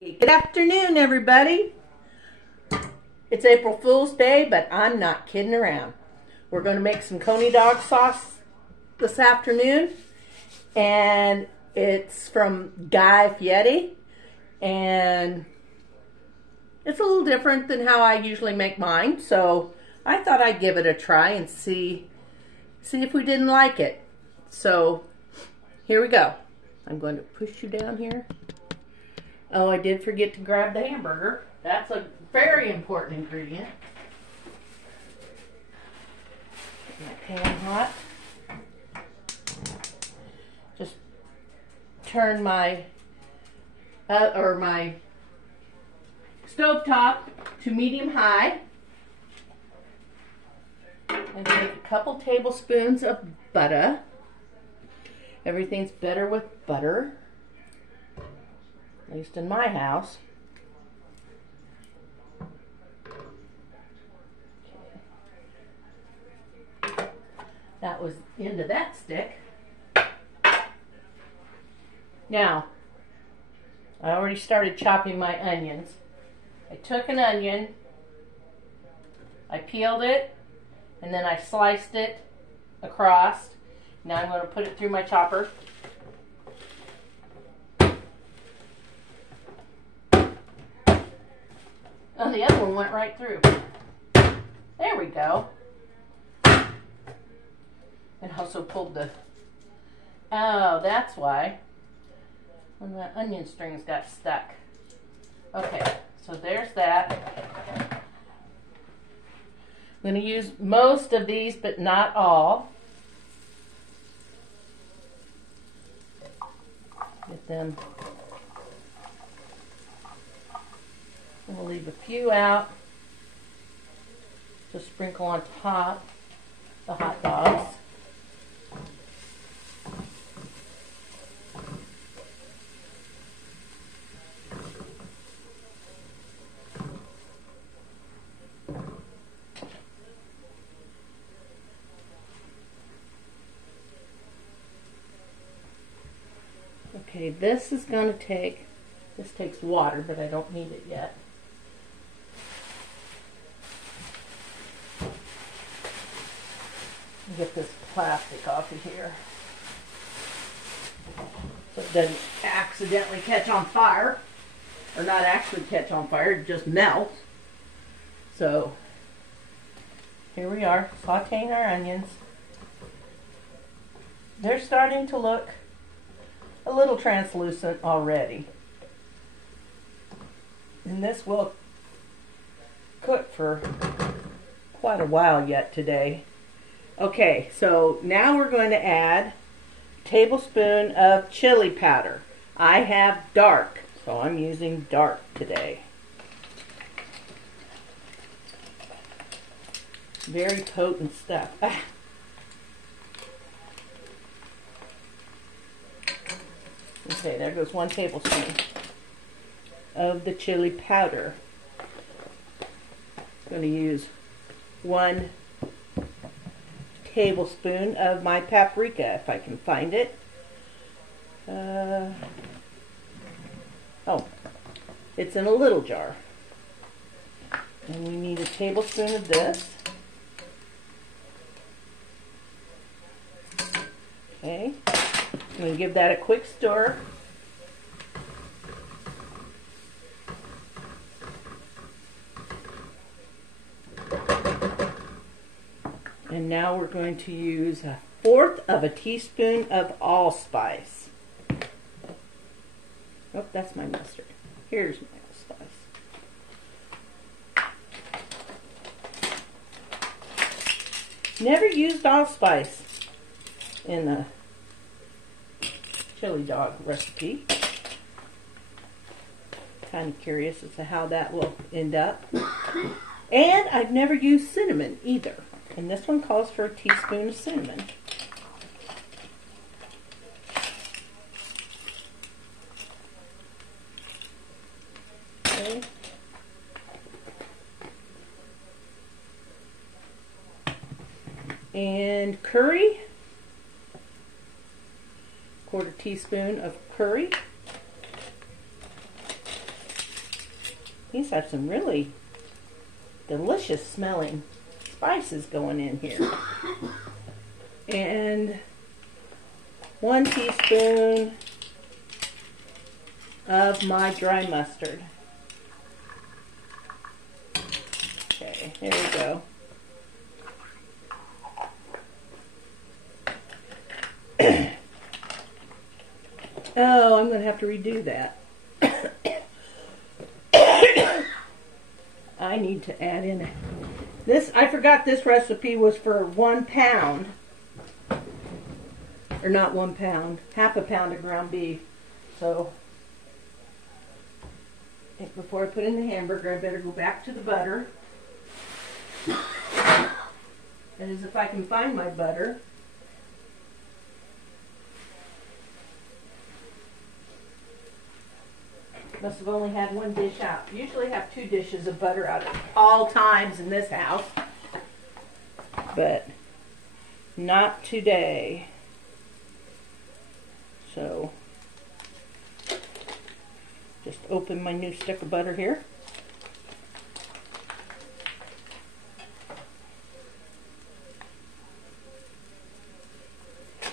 Good afternoon, everybody. It's April Fool's Day, but I'm not kidding around. We're going to make some Coney dog sauce this afternoon, and it's from Fieri, and it's a little different than how I usually make mine, so I thought I'd give it a try and see if we didn't like it. So here we go. I'm going to push you down here. Oh, I did forget to grab the hamburger. That's a very important ingredient. Get my pan hot. Just turn my my stovetop to medium high. And take a couple tablespoons of butter. Everything's better with butter. At least in my house. Okay. That was the end of that stick. Now, I already started chopping my onions. I took an onion, I peeled it, and then I sliced it across. Now I'm going to put it through my chopper. Oh, the other one went right through. There we go. And also pulled the... Oh, that's why. When the onion strings got stuck. Okay, so there's that. I'm going to use most of these, but not all. Get them... We'll leave a few out to sprinkle on top the hot dogs. Okay, this is going to take, this takes water, but I don't need it yet. Get this plastic off of here so it doesn't accidentally catch on fire, or not actually catch on fire, it just melts. So here we are sauteing our onions. They're starting to look a little translucent already, and this will cook for quite a while yet today. Okay, so now we're going to add a tablespoon of chili powder. I have dark, so I'm using dark today. Very potent stuff. Ah. Okay, there goes 1 tablespoon of the chili powder. I'm going to use 1 tablespoon of my paprika, if I can find it. Oh, it's in a little jar. And we need a tablespoon of this. Okay, I'm going to give that a quick stir. And now we're going to use 1/4 of a teaspoon of allspice. Oh, that's my mustard. Here's my allspice. Never used allspice in the chili dog recipe. Kind of curious as to how that will end up. And I've never used cinnamon either. And this one calls for a teaspoon of cinnamon. Okay. And curry. 1/4 teaspoon of curry. These have some really delicious smelling spices going in here. And 1 teaspoon of my dry mustard. Okay, there we go. Oh, I'm going to have to redo that. I need to add in this. I forgot this recipe was for 1 pound. Or not 1 pound, half a pound of ground beef. So, before I put in the hamburger, I better go back to the butter. That is, if I can find my butter. Must have only had 1 dish out. Usually have 2 dishes of butter out at all times in this house. But not today. So, just open my new stick of butter here.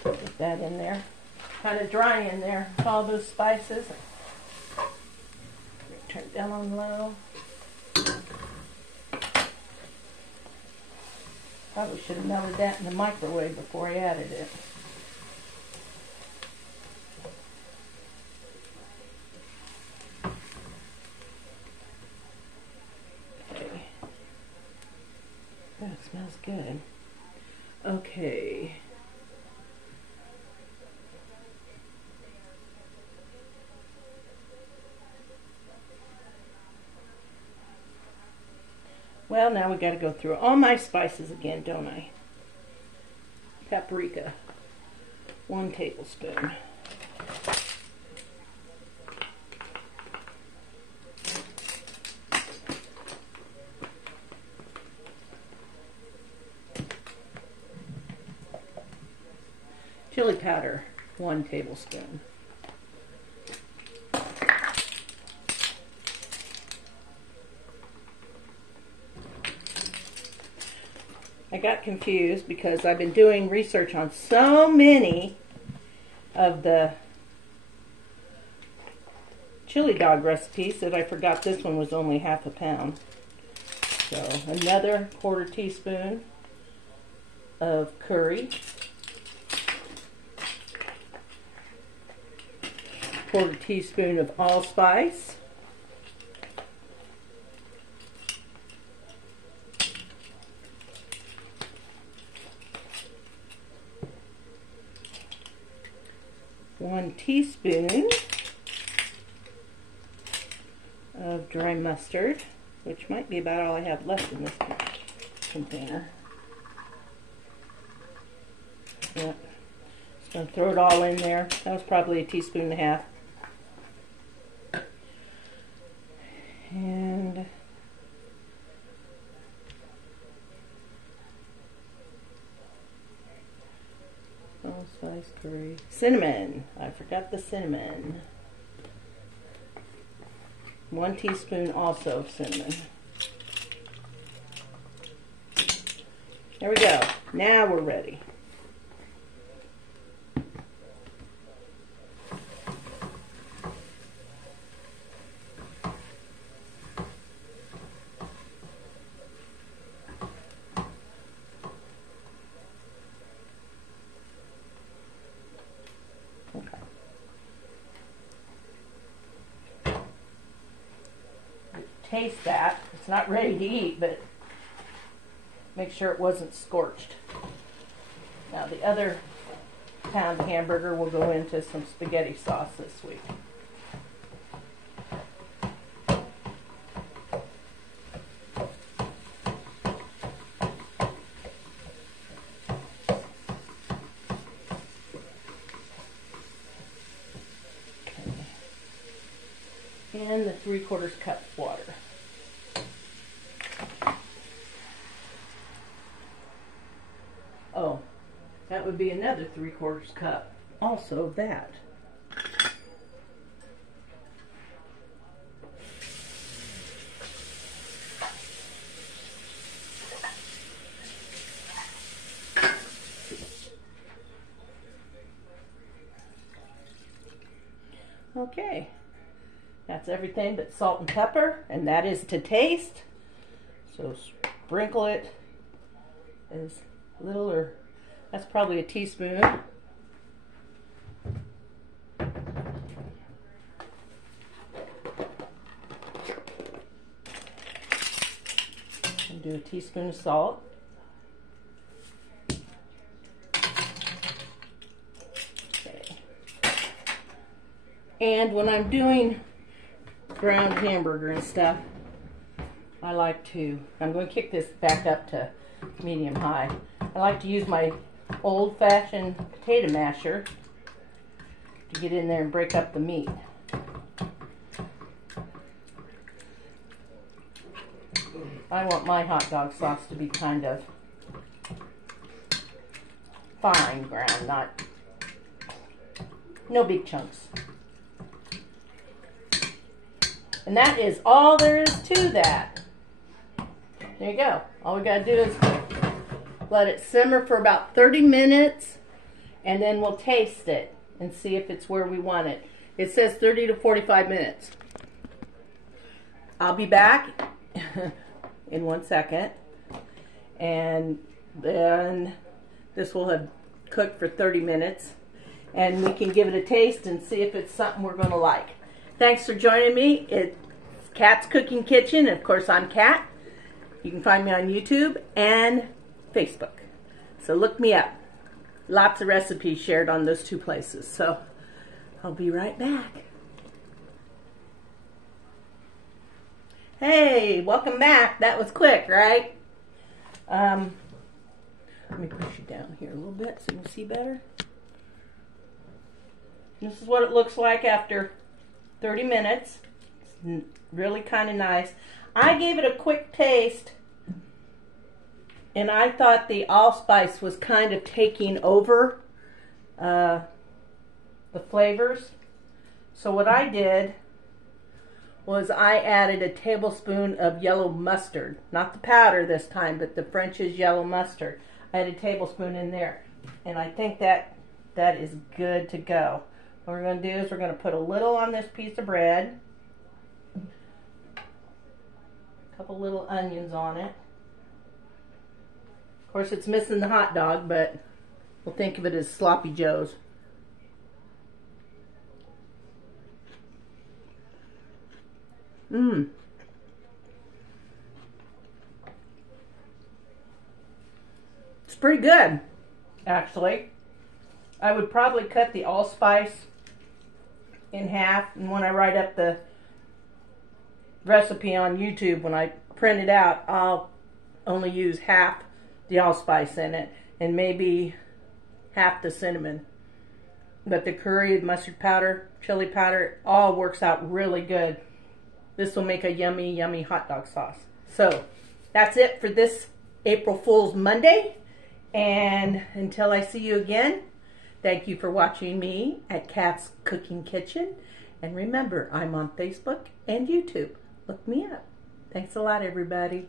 Put that in there. Kind of dry in there with all those spices. Turn it down on low. Probably should have melted that in the microwave before I added it. Okay. That smells good. Okay. Well, now we got to go through all my spices again, don't I? Paprika, 1 tablespoon. Chili powder, 1 tablespoon. I got confused because I've been doing research on so many of the chili dog recipes that I forgot this one was only half a pound. So another 1/4 teaspoon of curry, 1/4 teaspoon of allspice, one teaspoon of dry mustard, which might be about all I have left in this container. Yep. Just going to throw it all in there. That was probably 1.5 teaspoons. And allspice, curry, cinnamon. I forgot the cinnamon. 1 teaspoon also of cinnamon. There we go. Now we're ready. Taste that. It's not ready to eat, but make sure it wasn't scorched. Now the other pound hamburger will go into some spaghetti sauce this week. And the 3/4 cup water. Oh, that would be another 3/4 cup also of that. Okay, that's everything but salt and pepper, and that is to taste. So sprinkle it as little, or that's probably a teaspoon. And do a teaspoon of salt. And when I'm doing ground hamburger and stuff, I like to, I'm going to kick this back up to medium high. I like to use my old-fashioned potato masher to get in there and break up the meat. I want my hot dog sauce to be kind of fine ground, no big chunks. And that is all there is to that. There you go. All we got to do is let it simmer for about 30 minutes, and then we'll taste it and see if it's where we want it. It says 30 to 45 minutes. I'll be back in 1 second, and then this will have cooked for 30 minutes, and we can give it a taste and see if it's something we're going to like. Thanks for joining me. It's Kat's Cooking Kitchen. Of course, I'm Kat. You can find me on YouTube and Facebook. So look me up. Lots of recipes shared on those two places. So I'll be right back. Hey, welcome back. That was quick, right? Let me push you down here a little bit so you can see better. This is what it looks like after 30 minutes. It's really kind of nice. I gave it a quick taste, and I thought the allspice was kind of taking over the flavors. So what I did was I added a tablespoon of yellow mustard. Not the powder this time, but the French's yellow mustard. I had a tablespoon in there, and I think that is good to go. What we're going to do is we're going to put a little on this piece of bread, a couple little onions on it. Of course, it's missing the hot dog, but we'll think of it as sloppy joes. It's pretty good, actually. I would probably cut the allspice in half, and when I write up the recipe on YouTube, when I print it out, I'll only use half the allspice in it and maybe half the cinnamon. But the curry, mustard powder, chili powder, all works out really good. This will make a yummy, yummy hot dog sauce. So that's it for this April Fool's Monday. And until I see you again, thank you for watching me at Kat's Cooking Kitchen. And remember, I'm on Facebook and YouTube. Look me up. Thanks a lot, everybody.